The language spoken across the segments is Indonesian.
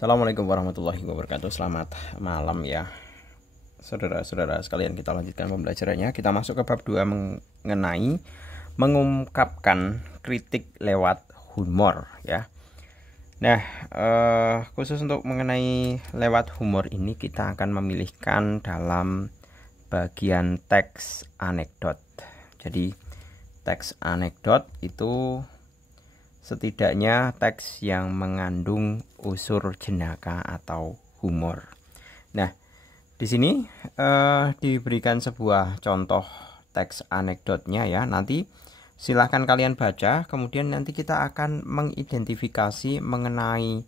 Assalamualaikum warahmatullahi wabarakatuh. Selamat malam ya saudara-saudara sekalian. Kita lanjutkan pembelajarannya. Kita masuk ke bab 2 mengenai mengungkapkan kritik lewat humor ya. Nah, khusus untuk mengenai lewat humor ini kita akan memilihkan dalam bagian teks anekdot. Jadi teks anekdot itu setidaknya teks yang mengandung unsur jenaka atau humor. Nah, di sini diberikan sebuah contoh teks anekdotnya ya. Nanti silahkan kalian baca. Kemudian nanti kita akan mengidentifikasi mengenai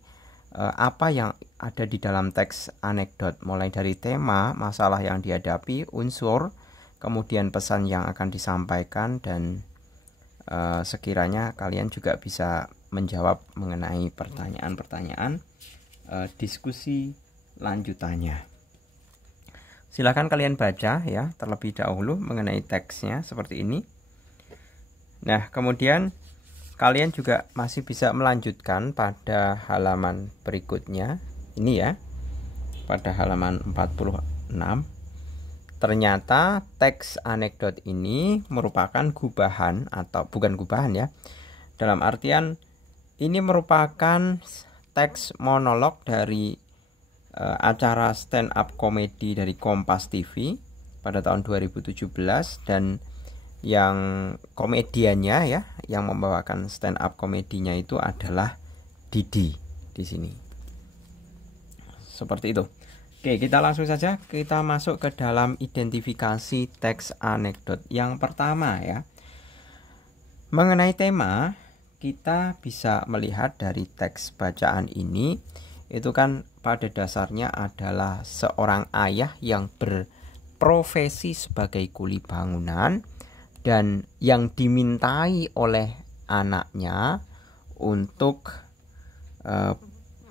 apa yang ada di dalam teks anekdot, mulai dari tema, masalah yang dihadapi, unsur, kemudian pesan yang akan disampaikan, dan sekiranya kalian juga bisa menjawab mengenai pertanyaan-pertanyaan diskusi lanjutannya. Silakan kalian baca ya terlebih dahulu mengenai teksnya seperti ini. Nah, kemudian kalian juga masih bisa melanjutkan pada halaman berikutnya. Ini ya, pada halaman 46. Ternyata teks anekdot ini merupakan gubahan, atau bukan gubahan ya. Dalam artian ini merupakan teks monolog dari acara stand up komedi dari Kompas TV pada tahun 2017, dan yang komediannya ya, yang membawakan stand up komedinya itu adalah Didi di sini. Seperti itu. Oke, kita langsung saja kita masuk ke dalam identifikasi teks anekdot. Yang pertama ya, mengenai tema, kita bisa melihat dari teks bacaan ini, itu kan pada dasarnya adalah seorang ayah yang berprofesi sebagai kuli bangunan dan yang dimintai oleh anaknya untuk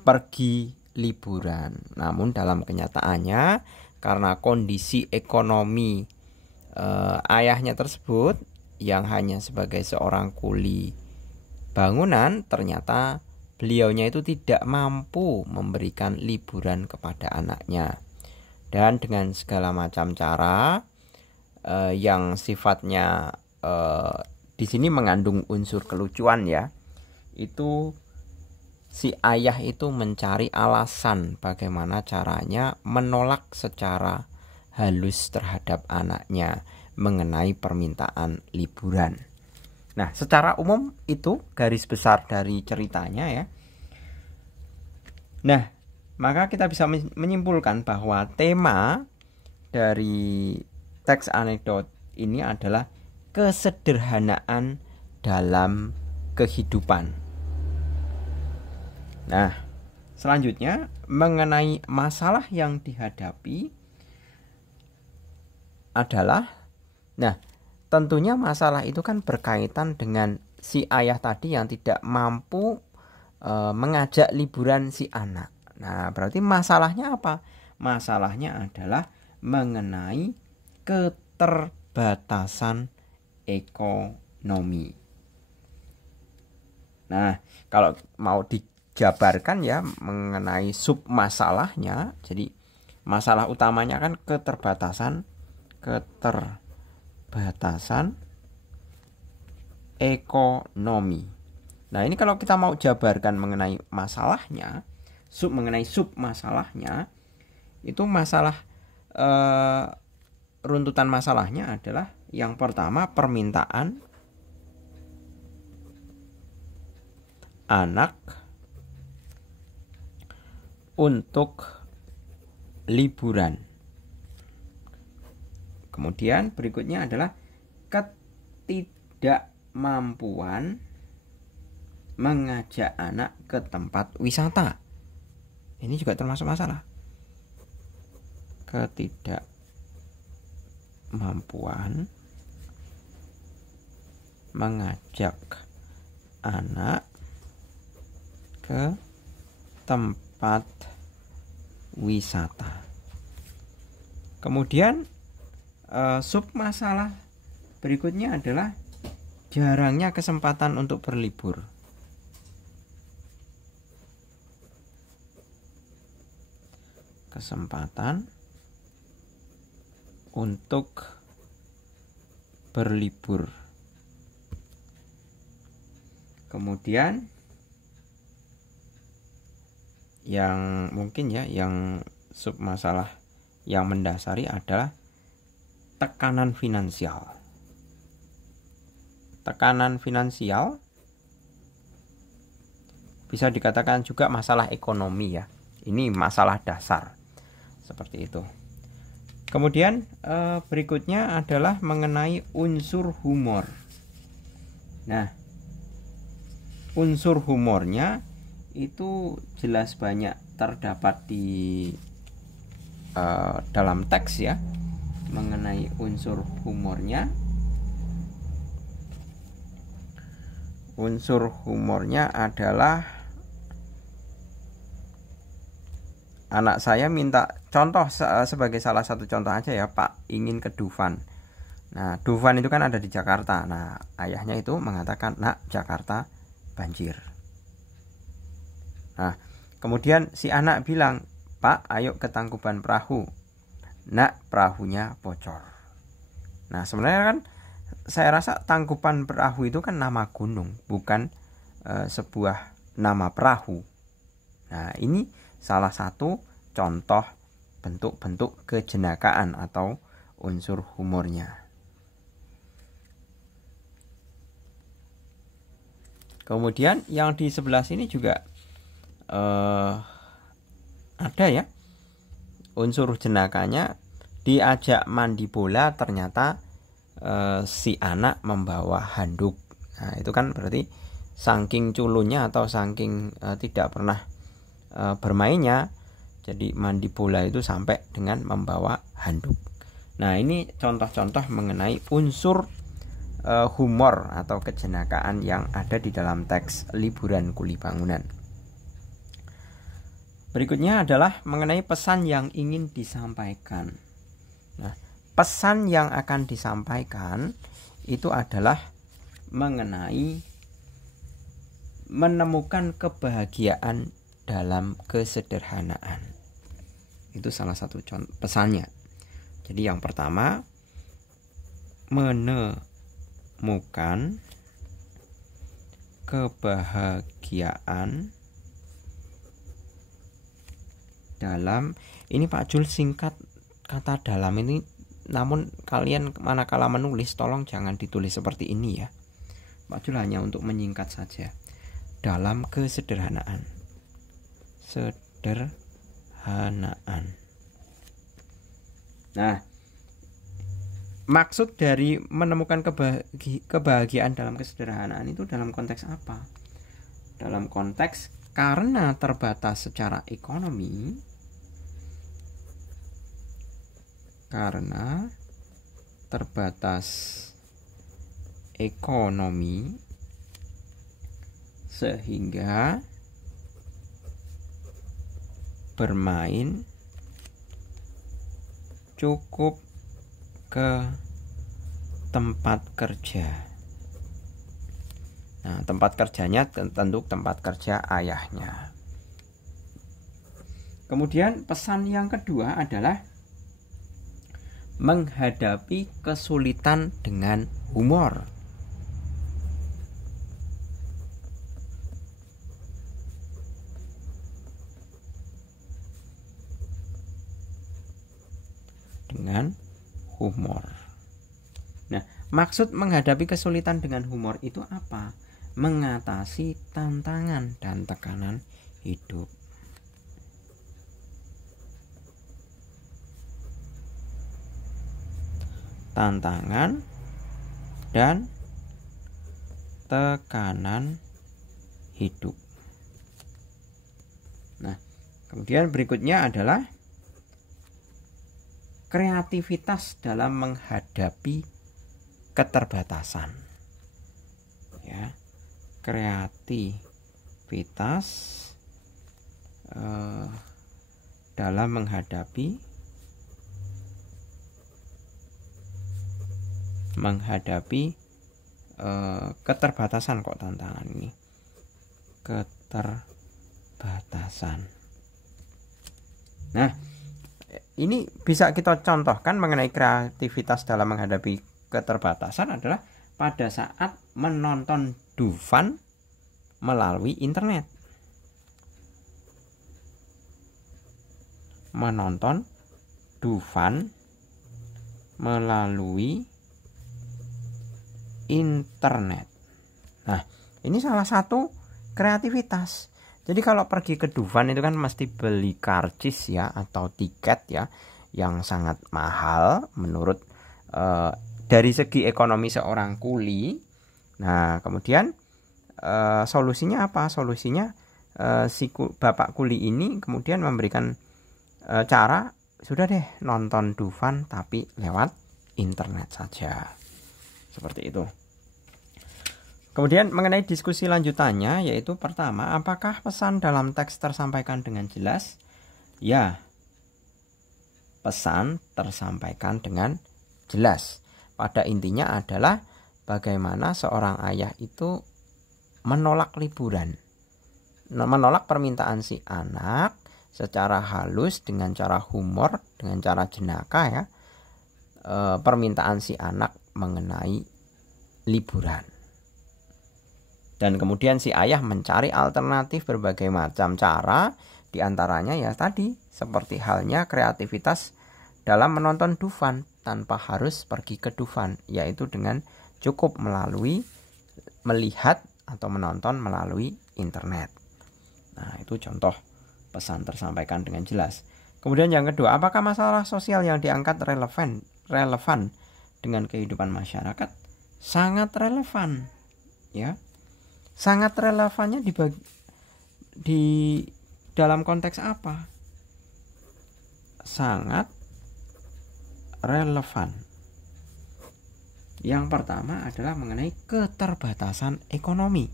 pergi liburan. Namun dalam kenyataannya karena kondisi ekonomi ayahnya tersebut yang hanya sebagai seorang kuli bangunan, ternyata beliaunya itu tidak mampu memberikan liburan kepada anaknya. Dan dengan segala macam cara yang sifatnya di sini mengandung unsur kelucuan ya, itu si ayah itu mencari alasan bagaimana caranya menolak secara halus terhadap anaknya mengenai permintaan liburan. Nah, secara umum itu garis besar dari ceritanya ya. Nah, maka kita bisa menyimpulkan bahwa tema dari teks anekdot ini adalah kesederhanaan dalam kehidupan. Nah, selanjutnya mengenai masalah yang dihadapi adalah, nah tentunya masalah itu kan berkaitan dengan si ayah tadi yang tidak mampu mengajak liburan si anak. Nah, berarti masalahnya apa? Masalahnya adalah mengenai keterbatasan ekonomi. Nah, kalau mau dijabarkan ya mengenai sub masalahnya, jadi masalah utamanya kan keterbatasan ekonomi. Nah, ini kalau kita mau jabarkan mengenai masalahnya, mengenai sub masalahnya, itu masalah runtutan masalahnya adalah yang pertama, permintaan anak untuk liburan. Kemudian berikutnya adalah ketidakmampuan mengajak anak ke tempat wisata. Ini juga termasuk masalah. Ketidakmampuan mengajak anak ke tempat wisata. Kemudian sub masalah berikutnya adalah jarangnya kesempatan untuk berlibur. kesempatan untuk berlibur. Kemudian yang mungkin ya, yang sub masalah yang mendasari adalah tekanan finansial. Tekanan finansial bisa dikatakan juga masalah ekonomi ya. Ini masalah dasar seperti itu. Kemudian berikutnya adalah mengenai unsur humor. Nah, unsur humornya itu jelas banyak terdapat di dalam teks ya. Mengenai unsur humornya, adalah anak saya minta contoh sebagai salah satu contoh aja ya, Pak ingin ke Dufan. Nah, Dufan itu kan ada di Jakarta. Nah, ayahnya itu mengatakan, "Nak, Jakarta banjir." Nah, kemudian si anak bilang, "Pak, ayo ke Tangkuban Perahu." "Nak, perahunya bocor." Nah, sebenarnya kan saya rasa Tangkuban Perahu itu kan nama gunung, bukan sebuah nama perahu. Nah, ini salah satu contoh bentuk-bentuk kejenakaan atau unsur humornya. Kemudian yang di sebelah sini juga ada ya, unsur jenakanya. Diajak mandi bola, ternyata si anak membawa handuk. Nah, itu kan berarti saking culunnya atau saking tidak pernah bermainnya, jadi mandi bola itu sampai dengan membawa handuk. Nah, ini contoh-contoh mengenai unsur humor atau kejenakaan yang ada di dalam teks Liburan Kuli Bangunan. Berikutnya adalah mengenai pesan yang ingin disampaikan. Nah, pesan yang akan disampaikan itu adalah mengenai menemukan kebahagiaan dalam kesederhanaan. Itu salah satu pesannya. Jadi yang pertama, menemukan kebahagiaan dalam, ini Pak Jul singkat kata dalam ini, namun kalian manakala menulis tolong jangan ditulis seperti ini ya. Pak Jul hanya untuk menyingkat saja. Dalam kesederhanaan. Sederhanaan. Nah, maksud dari menemukan kebahagiaan dalam kesederhanaan itu dalam konteks apa? Dalam konteks karena terbatas secara ekonomi, sehingga bermain cukup ke tempat kerja. Nah, tempat kerjanya tentu tempat kerja ayahnya. Kemudian pesan yang kedua adalah menghadapi kesulitan dengan humor. Dengan humor. Nah, maksud menghadapi kesulitan dengan humor itu apa? Mengatasi tantangan dan tekanan hidup. Tantangan dan tekanan hidup. Nah, kemudian berikutnya adalah kreativitas dalam menghadapi keterbatasan. Ya, kreativitas dalam menghadapi keterbatasan, kok tantangan ini, keterbatasan. Nah, ini bisa kita contohkan mengenai kreativitas dalam menghadapi keterbatasan adalah pada saat menonton Dufan melalui internet. Menonton Dufan melalui internet. Nah, ini salah satu kreativitas. Jadi kalau pergi ke Dufan itu kan mesti beli karcis ya atau tiket ya yang sangat mahal menurut dari segi ekonomi seorang kuli. Nah, kemudian solusinya apa? Solusinya si bapak kuli ini kemudian memberikan cara, sudah deh nonton Dufan tapi lewat internet saja. Seperti itu. Kemudian mengenai diskusi lanjutannya, yaitu pertama, apakah pesan dalam teks tersampaikan dengan jelas? Ya, pesan tersampaikan dengan jelas. Pada intinya adalah bagaimana seorang ayah itu menolak liburan, menolak permintaan si anak secara halus dengan cara humor, dengan cara jenaka ya, permintaan si anak mengenai liburan. Dan kemudian si ayah mencari alternatif berbagai macam cara, diantaranya ya tadi seperti halnya kreativitas dalam menonton Dufan tanpa harus pergi ke Dufan, yaitu dengan cukup melihat atau menonton melalui internet. Nah, itu contoh pesan tersampaikan dengan jelas. Kemudian yang kedua, apakah masalah sosial yang diangkat relevan dengan kehidupan masyarakat? Sangat relevan, ya. Sangat relevannya di dalam konteks apa? Sangat relevan. Yang pertama adalah mengenai keterbatasan ekonomi.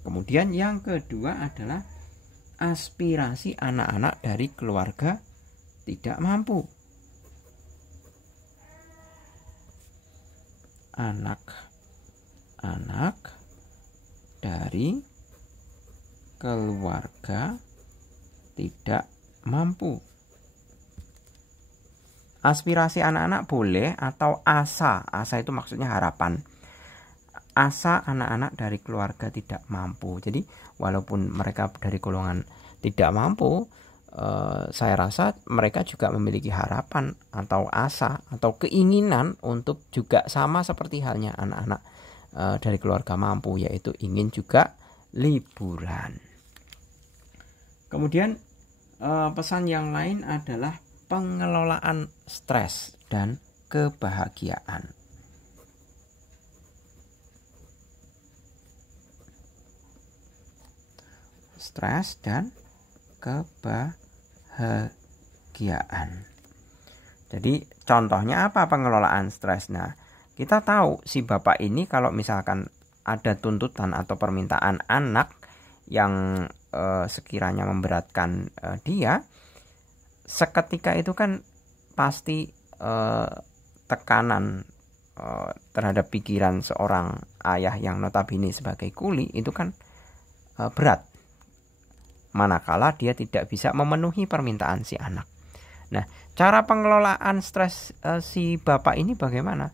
Kemudian yang kedua adalah aspirasi anak-anak dari keluarga tidak mampu. Anak-anak dari keluarga tidak mampu. Aspirasi anak-anak boleh atau asa itu maksudnya harapan. Asa anak-anak dari keluarga tidak mampu. Jadi walaupun mereka dari golongan tidak mampu, saya rasa mereka juga memiliki harapan atau asa atau keinginan untuk juga sama seperti halnya anak-anak dari keluarga mampu, yaitu ingin juga liburan. Kemudian pesan yang lain adalah pengelolaan stres dan kebahagiaan. Stres dan kebahagiaan. Jadi contohnya apa pengelolaan stres? Nah, kita tahu si bapak ini kalau misalkan ada tuntutan atau permintaan anak yang sekiranya memberatkan dia, seketika itu kan pasti tekanan terhadap pikiran seorang ayah yang notabene sebagai kuli itu kan berat, manakala dia tidak bisa memenuhi permintaan si anak. Nah, cara pengelolaan stres si bapak ini bagaimana?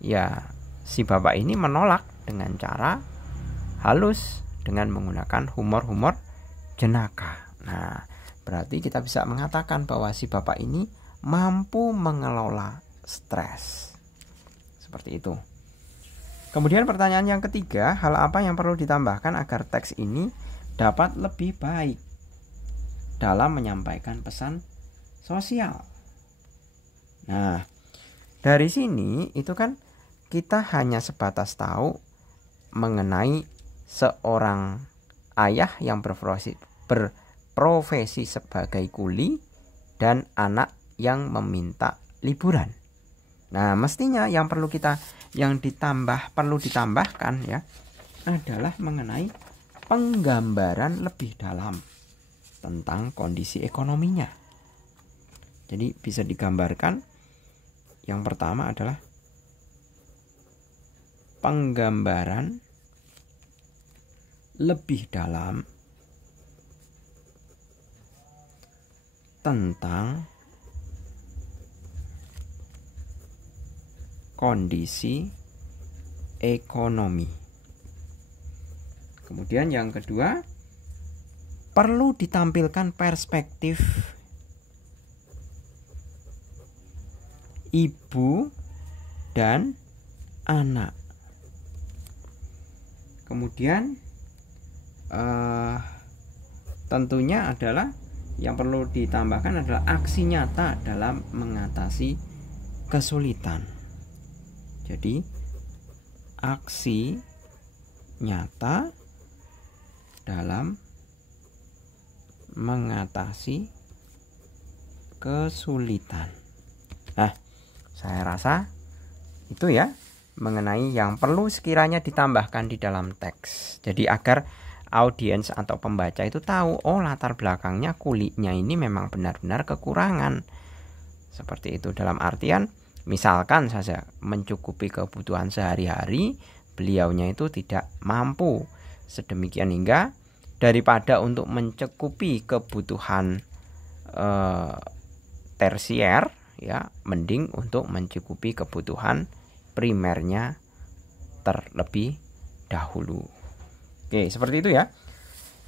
Ya, si bapak ini menolak dengan cara halus, dengan menggunakan humor-humor jenaka. Nah, berarti kita bisa mengatakan bahwa si bapak ini mampu mengelola stres. Seperti itu. Kemudian pertanyaan yang ketiga, hal apa yang perlu ditambahkan agar teks ini dapat lebih baik dalam menyampaikan pesan sosial? Nah, dari sini itu kan kita hanya sebatas tahu mengenai seorang ayah yang berprofesi sebagai kuli dan anak yang meminta liburan. Nah, mestinya yang perlu ditambahkan ya adalah mengenai penggambaran lebih dalam tentang kondisi ekonominya. Jadi bisa digambarkan, yang pertama adalah penggambaran lebih dalam tentang kondisi ekonomi. Kemudian yang kedua, perlu ditampilkan perspektif ibu dan anak. Kemudian tentunya adalah yang perlu ditambahkan adalah aksi nyata dalam mengatasi kesulitan. Jadi aksi nyata dalam mengatasi kesulitan. Nah, saya rasa itu ya mengenai yang perlu sekiranya ditambahkan di dalam teks. Jadi agar audiens atau pembaca itu tahu, oh latar belakangnya kulinya ini memang benar-benar kekurangan. Seperti itu, dalam artian misalkan saja mencukupi kebutuhan sehari-hari, beliaunya itu tidak mampu. Sedemikian hingga daripada untuk mencukupi kebutuhan tersier, ya mending untuk mencukupi kebutuhan primernya terlebih dahulu. Oke, seperti itu ya.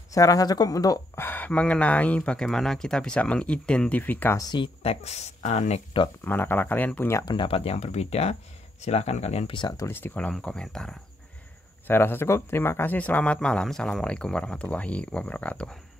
Saya rasa cukup untuk mengenai bagaimana kita bisa mengidentifikasi teks anekdot. Manakala kalian punya pendapat yang berbeda, silahkan kalian bisa tulis di kolom komentar. Saya rasa cukup. Terima kasih. Selamat malam. Assalamualaikum warahmatullahi wabarakatuh.